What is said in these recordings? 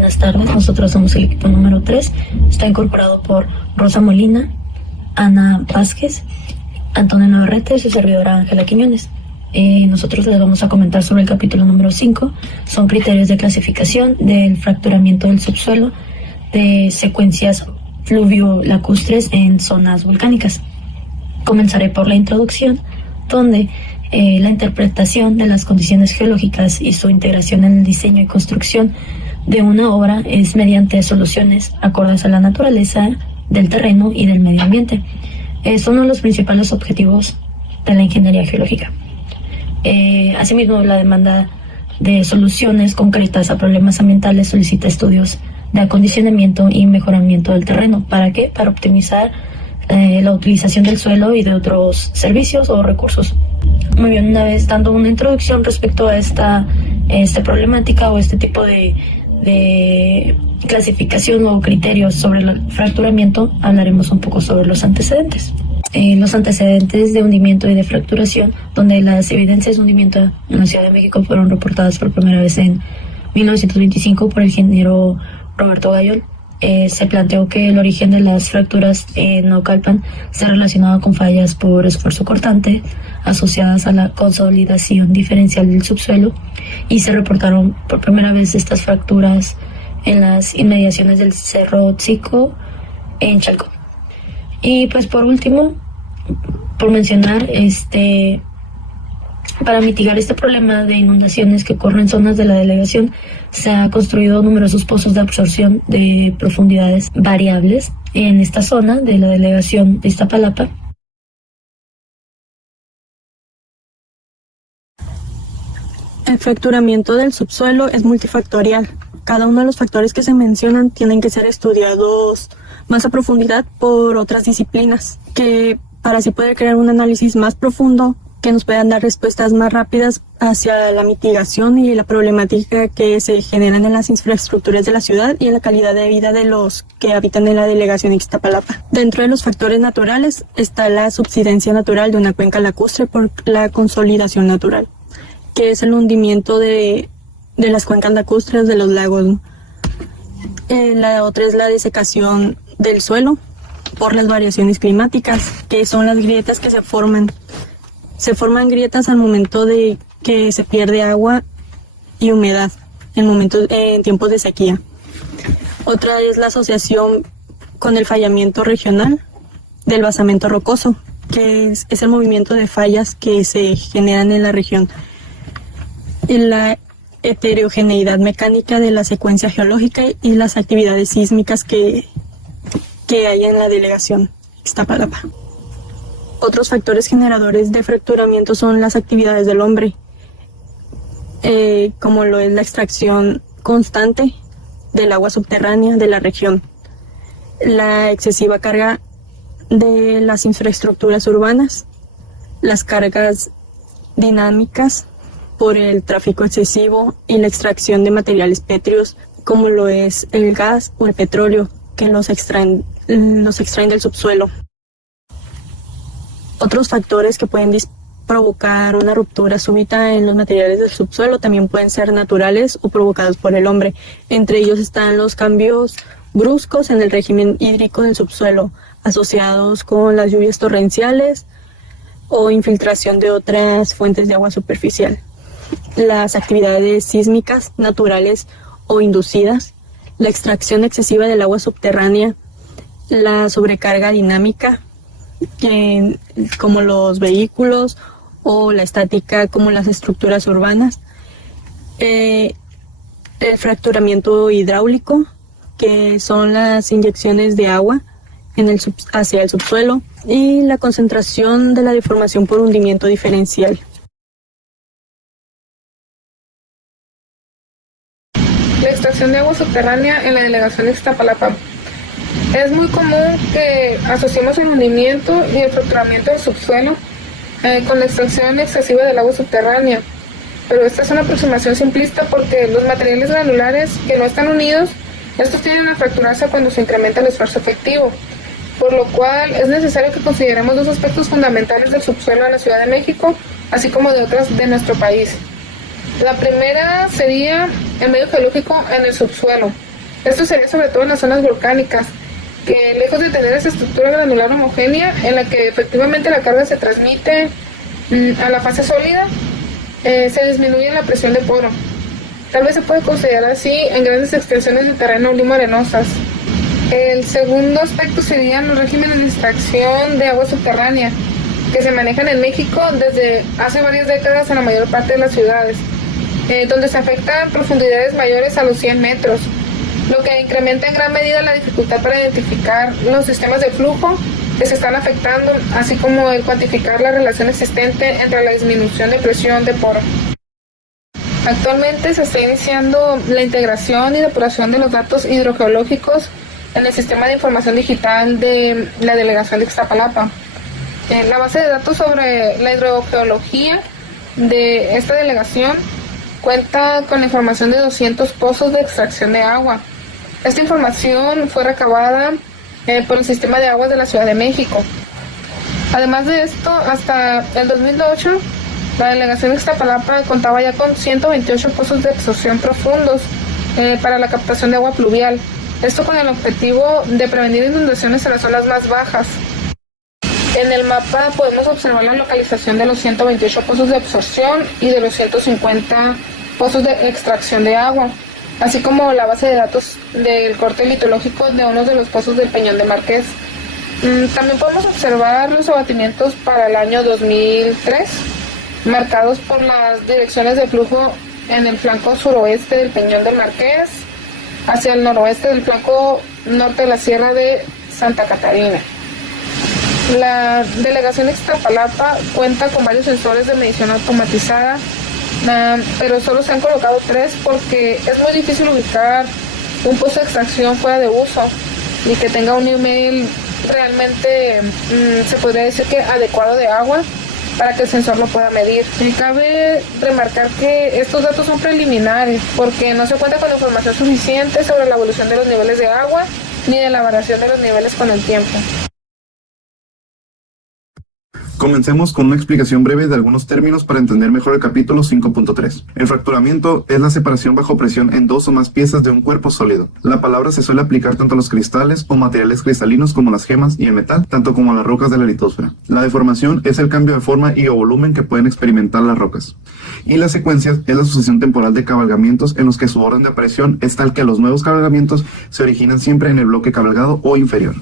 Buenas tardes, nosotros somos el equipo número 3. Está incorporado por Rosa Molina, Ana Vázquez, Antonio Navarrete y su servidora Ángela Quiñones. Nosotros les vamos a comentar sobre el capítulo número 5. Son criterios de clasificación del fracturamiento del subsuelo de secuencias fluvio-lacustres en zonas volcánicas. Comenzaré por la introducción, donde la interpretación de las condiciones geológicas y su integración en el diseño y construcción de una obra es mediante soluciones acordes a la naturaleza del terreno y del medio ambiente. Es uno de los principales objetivos de la ingeniería geológica. Asimismo, la demanda de soluciones concretas a problemas ambientales solicita estudios de acondicionamiento y mejoramiento del terreno. ¿Para qué? Para optimizar la utilización del suelo y de otros servicios o recursos. Muy bien, una vez dando una introducción respecto a esta problemática o este tipo de clasificación o criterios sobre el fracturamiento, hablaremos un poco sobre los antecedentes. Los antecedentes de hundimiento y de fracturación, donde las evidencias de hundimiento en la Ciudad de México fueron reportadas por primera vez en 1925 por el ingeniero Roberto Gayol. Se planteó que el origen de las fracturas en Naucalpan se relacionaba con fallas por esfuerzo cortante asociadas a la consolidación diferencial del subsuelo, y se reportaron por primera vez estas fracturas en las inmediaciones del Cerro Tzico en Chalco. Y pues por último, por mencionar, para mitigar este problema de inundaciones que ocurren en zonas de la delegación, se ha construido numerosos pozos de absorción de profundidades variables en esta zona de la delegación de Iztapalapa. El fracturamiento del subsuelo es multifactorial. Cada uno de los factores que se mencionan tienen que ser estudiados más a profundidad por otras disciplinas, que para así poder crear un análisis más profundo que nos puedan dar respuestas más rápidas hacia la mitigación y la problemática que se generan en las infraestructuras de la ciudad y en la calidad de vida de los que habitan en la delegación Ixtapalapa. Dentro de los factores naturales está la subsidencia natural de una cuenca lacustre por la consolidación natural, que es el hundimiento de las cuencas lacustres de los lagos, ¿no? La otra es la desecación del suelo por las variaciones climáticas, que son las grietas que se forman. Se forman grietas al momento de que se pierde agua y humedad en tiempos de sequía. Otra es la asociación con el fallamiento regional del basamento rocoso, que es el movimiento de fallas que se generan en la región. Y la heterogeneidad mecánica de la secuencia geológica y las actividades sísmicas que hay en la delegación Iztapalapa. Otros factores generadores de fracturamiento son las actividades del hombre, como lo es la extracción constante del agua subterránea de la región, la excesiva carga de las infraestructuras urbanas, las cargas dinámicas por el tráfico excesivo y la extracción de materiales pétreos, como lo es el gas o el petróleo, que los extraen del subsuelo. Otros factores que pueden provocar una ruptura súbita en los materiales del subsuelo también pueden ser naturales o provocados por el hombre. Entre ellos están los cambios bruscos en el régimen hídrico del subsuelo, asociados con las lluvias torrenciales o infiltración de otras fuentes de agua superficial. Las actividades sísmicas naturales o inducidas, la extracción excesiva del agua subterránea, la sobrecarga dinámica, como los vehículos, o la estática, como las estructuras urbanas, el fracturamiento hidráulico, que son las inyecciones de agua hacia el subsuelo, y la concentración de la deformación por hundimiento diferencial. La extracción de agua subterránea en la delegación de Iztapalapa. Es muy común que asociemos el hundimiento y el fracturamiento del subsuelo con la extracción excesiva del agua subterránea, pero esta es una aproximación simplista porque los materiales granulares que no están unidos, estos tienden a fracturarse cuando se incrementa el esfuerzo efectivo, por lo cual es necesario que consideremos dos aspectos fundamentales del subsuelo de la Ciudad de México, así como de otras de nuestro país. La primera sería el medio geológico en el subsuelo. Esto sería sobre todo en las zonas volcánicas, que lejos de tener esa estructura granular homogénea en la que efectivamente la carga se transmite a la fase sólida, se disminuye la presión de poro. Tal vez se puede considerar así en grandes extensiones de terreno limo-arenosas. El segundo aspecto serían los regímenes de extracción de agua subterránea, que se manejan en México desde hace varias décadas en la mayor parte de las ciudades, donde se afectan profundidades mayores a los 100 metros, lo que incrementa en gran medida la dificultad para identificar los sistemas de flujo que se están afectando, así como el cuantificar la relación existente entre la disminución de presión de poro. Actualmente se está iniciando la integración y depuración de los datos hidrogeológicos en el sistema de información digital de la delegación de Iztapalapa. La base de datos sobre la hidrogeología de esta delegación cuenta con la información de 200 pozos de extracción de agua. Esta información fue recabada por el sistema de aguas de la Ciudad de México. Además de esto, hasta el 2008, la delegación de Iztapalapa contaba ya con 128 pozos de absorción profundos para la captación de agua pluvial. Esto con el objetivo de prevenir inundaciones en las zonas más bajas. En el mapa podemos observar la localización de los 128 pozos de absorción y de los 150 pozos de extracción de agua, así como la base de datos del corte litológico de uno de los pozos del Peñón de Marqués. También podemos observar los abatimientos para el año 2003, marcados por las direcciones de flujo en el flanco suroeste del Peñón del Marqués, hacia el noroeste del flanco norte de la Sierra de Santa Catarina. La delegación de Iztapalapa cuenta con varios sensores de medición automatizada, pero solo se han colocado 3 porque es muy difícil ubicar un pozo de extracción fuera de uso y que tenga un nivel realmente, se podría decir que adecuado de agua para que el sensor lo pueda medir. Y cabe remarcar que estos datos son preliminares porque no se cuenta con información suficiente sobre la evolución de los niveles de agua ni de la variación de los niveles con el tiempo. Comencemos con una explicación breve de algunos términos para entender mejor el capítulo 5.3. El fracturamiento es la separación bajo presión en 2 o más piezas de un cuerpo sólido. La palabra se suele aplicar tanto a los cristales o materiales cristalinos como las gemas y el metal, tanto como a las rocas de la litosfera. La deformación es el cambio de forma y o volumen que pueden experimentar las rocas. Y las secuencias es la sucesión temporal de cabalgamientos en los que su orden de aparición es tal que los nuevos cabalgamientos se originan siempre en el bloque cabalgado o inferior.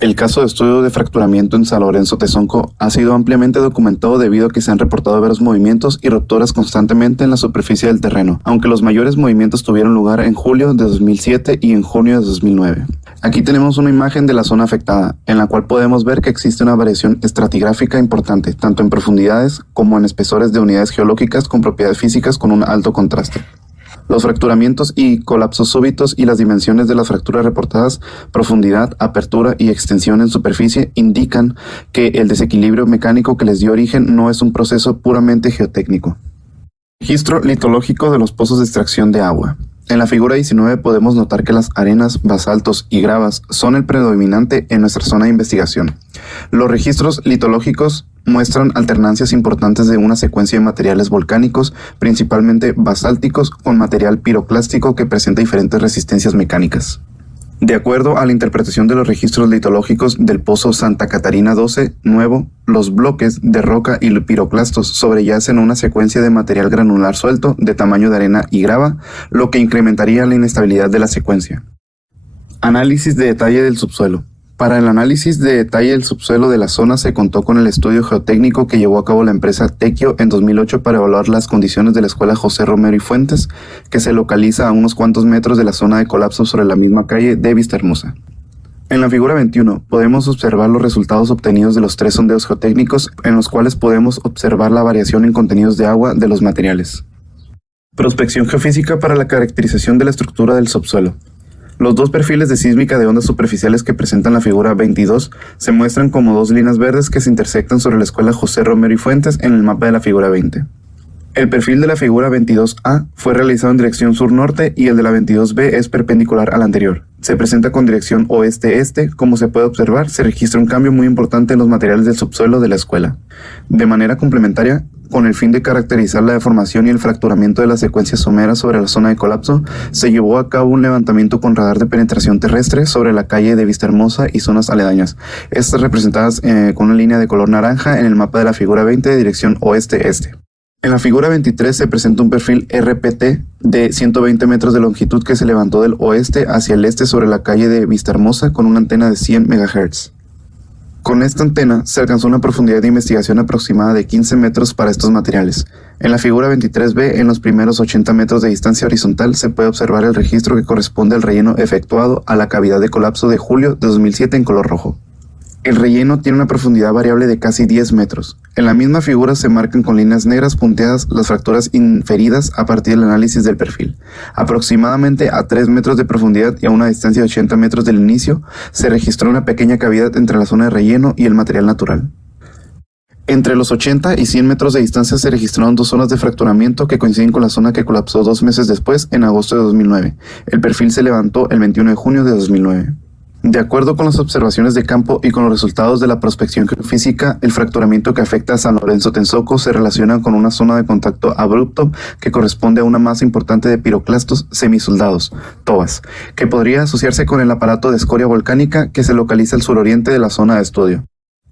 El caso de estudio de fracturamiento en San Lorenzo Tezonco ha sido ampliamente documentado debido a que se han reportado varios movimientos y rupturas constantemente en la superficie del terreno, aunque los mayores movimientos tuvieron lugar en julio de 2007 y en junio de 2009. Aquí tenemos una imagen de la zona afectada, en la cual podemos ver que existe una variación estratigráfica importante, tanto en profundidades como en espesores de unidades geológicas con propiedades físicas con un alto contraste. Los fracturamientos y colapsos súbitos y las dimensiones de las fracturas reportadas, profundidad, apertura y extensión en superficie, indican que el desequilibrio mecánico que les dio origen no es un proceso puramente geotécnico. Registro litológico de los pozos de extracción de agua. En la figura 19 podemos notar que las arenas, basaltos y gravas son el predominante en nuestra zona de investigación. Los registros litológicos muestran alternancias importantes de una secuencia de materiales volcánicos, principalmente basálticos, con material piroclástico que presenta diferentes resistencias mecánicas. De acuerdo a la interpretación de los registros litológicos del pozo Santa Catarina 12 nuevo, los bloques de roca y piroclastos sobreyacen una secuencia de material granular suelto de tamaño de arena y grava, lo que incrementaría la inestabilidad de la secuencia. Análisis de detalle del subsuelo. Para el análisis de detalle del subsuelo de la zona se contó con el estudio geotécnico que llevó a cabo la empresa Tequio en 2008 para evaluar las condiciones de la escuela José Romero y Fuentes, que se localiza a unos cuantos metros de la zona de colapso sobre la misma calle de Vistahermosa. En la figura 21 podemos observar los resultados obtenidos de los 3 sondeos geotécnicos en los cuales podemos observar la variación en contenidos de agua de los materiales. Prospección geofísica para la caracterización de la estructura del subsuelo. Los 2 perfiles de sísmica de ondas superficiales que presentan la figura 22 se muestran como 2 líneas verdes que se intersectan sobre la escuela José Romero y Fuentes en el mapa de la figura 20. El perfil de la figura 22A fue realizado en dirección sur-norte y el de la 22B es perpendicular al anterior. Se presenta con dirección oeste-este. Como se puede observar, se registra un cambio muy importante en los materiales del subsuelo de la escuela. De manera complementaria, con el fin de caracterizar la deformación y el fracturamiento de las secuencias someras sobre la zona de colapso, se llevó a cabo un levantamiento con radar de penetración terrestre sobre la calle de Vistahermosa y zonas aledañas, estas representadas con una línea de color naranja en el mapa de la figura 20 de dirección oeste-este. En la figura 23 se presenta un perfil RPT de 120 metros de longitud que se levantó del oeste hacia el este sobre la calle de Vistahermosa con una antena de 100 MHz. Con esta antena se alcanzó una profundidad de investigación aproximada de 15 metros para estos materiales. En la figura 23B, en los primeros 80 metros de distancia horizontal, se puede observar el registro que corresponde al relleno efectuado a la cavidad de colapso de julio de 2007 en color rojo. El relleno tiene una profundidad variable de casi 10 metros. En la misma figura se marcan con líneas negras punteadas las fracturas inferidas a partir del análisis del perfil. Aproximadamente a 3 metros de profundidad y a una distancia de 80 metros del inicio, se registró una pequeña cavidad entre la zona de relleno y el material natural. Entre los 80 y 100 metros de distancia se registraron dos zonas de fracturamiento que coinciden con la zona que colapsó 2 meses después, en agosto de 2009. El perfil se levantó el 21 de junio de 2009. De acuerdo con las observaciones de campo y con los resultados de la prospección geofísica, el fracturamiento que afecta a San Lorenzo Tensoco se relaciona con una zona de contacto abrupto que corresponde a una masa importante de piroclastos semisoldados, TOAS, que podría asociarse con el aparato de escoria volcánica que se localiza al suroriente de la zona de estudio.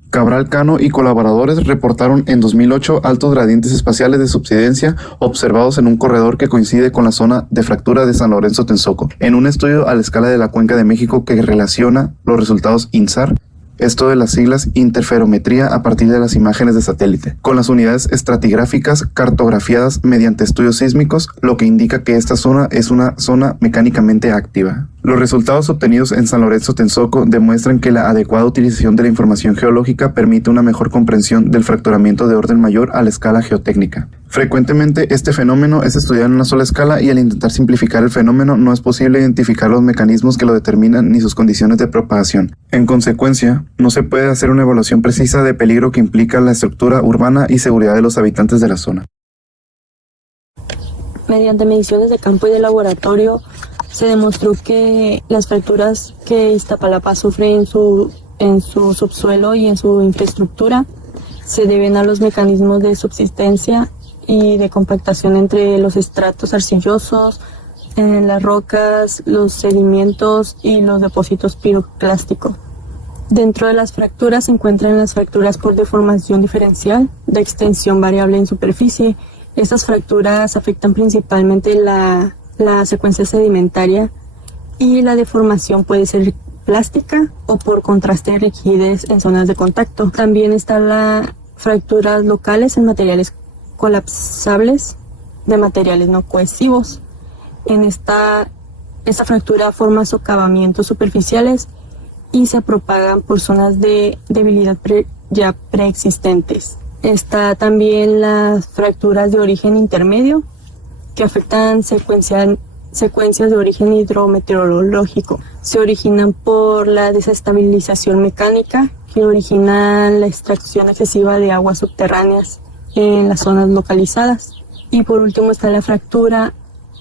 Cabral Cano y colaboradores reportaron en 2008 altos gradientes espaciales de subsidencia observados en un corredor que coincide con la zona de fractura de San Lorenzo Tensoco, en un estudio a la escala de la Cuenca de México que relaciona los resultados INSAR, esto de las siglas interferometría a partir de las imágenes de satélite, con las unidades estratigráficas cartografiadas mediante estudios sísmicos, lo que indica que esta zona es una zona mecánicamente activa. Los resultados obtenidos en San Lorenzo Tensoco demuestran que la adecuada utilización de la información geológica permite una mejor comprensión del fracturamiento de orden mayor a la escala geotécnica. Frecuentemente este fenómeno es estudiado en una sola escala y al intentar simplificar el fenómeno no es posible identificar los mecanismos que lo determinan ni sus condiciones de propagación. En consecuencia, no se puede hacer una evaluación precisa de peligro que implica la estructura urbana y seguridad de los habitantes de la zona. Mediante mediciones de campo y de laboratorio, se demostró que las fracturas que Iztapalapa sufre en su subsuelo y en su infraestructura se deben a los mecanismos de subsistencia y de compactación entre los estratos arcillosos, las rocas, los sedimentos y los depósitos piroclásticos. Dentro de las fracturas se encuentran las fracturas por deformación diferencial de extensión variable en superficie. Estas fracturas afectan principalmente la secuencia sedimentaria y la deformación puede ser plástica o por contraste de rigidez en zonas de contacto. También están las fracturas locales en materiales colapsables de materiales no cohesivos. En esta fractura forma socavamientos superficiales y se propagan por zonas de debilidad ya preexistentes. Está también las fracturas de origen intermedio, que afectan secuencias de origen hidrometeorológico. Se originan por la desestabilización mecánica que origina la extracción excesiva de aguas subterráneas en las zonas localizadas. Y por último está la fractura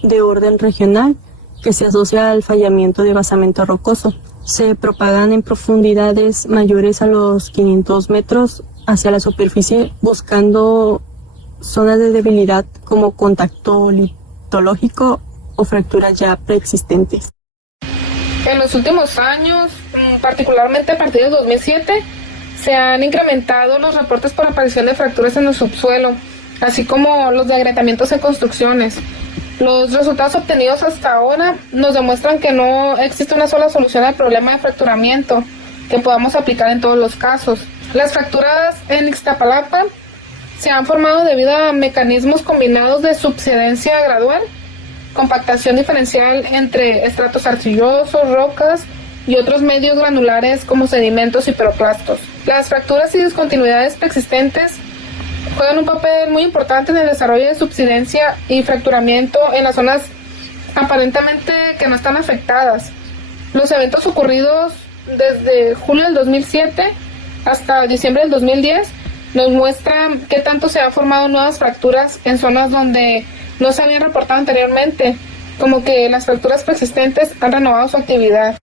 de orden regional que se asocia al fallamiento de basamento rocoso. Se propagan en profundidades mayores a los 500 metros hacia la superficie buscando zonas de debilidad como contacto litológico o fracturas ya preexistentes. En los últimos años, particularmente a partir del 2007, se han incrementado los reportes por aparición de fracturas en el subsuelo, así como los de agrietamientos en construcciones. Los resultados obtenidos hasta ahora nos demuestran que no existe una sola solución al problema de fracturamiento que podamos aplicar en todos los casos. Las fracturas en Iztapalapa se han formado debido a mecanismos combinados de subsidencia gradual, compactación diferencial entre estratos arcillosos, rocas y otros medios granulares como sedimentos y piroclastos. Las fracturas y discontinuidades preexistentes juegan un papel muy importante en el desarrollo de subsidencia y fracturamiento en las zonas aparentemente que no están afectadas. Los eventos ocurridos desde julio del 2007 hasta diciembre del 2010 nos muestran qué tanto se han formado nuevas fracturas en zonas donde no se habían reportado anteriormente, como que las fracturas persistentes han renovado su actividad.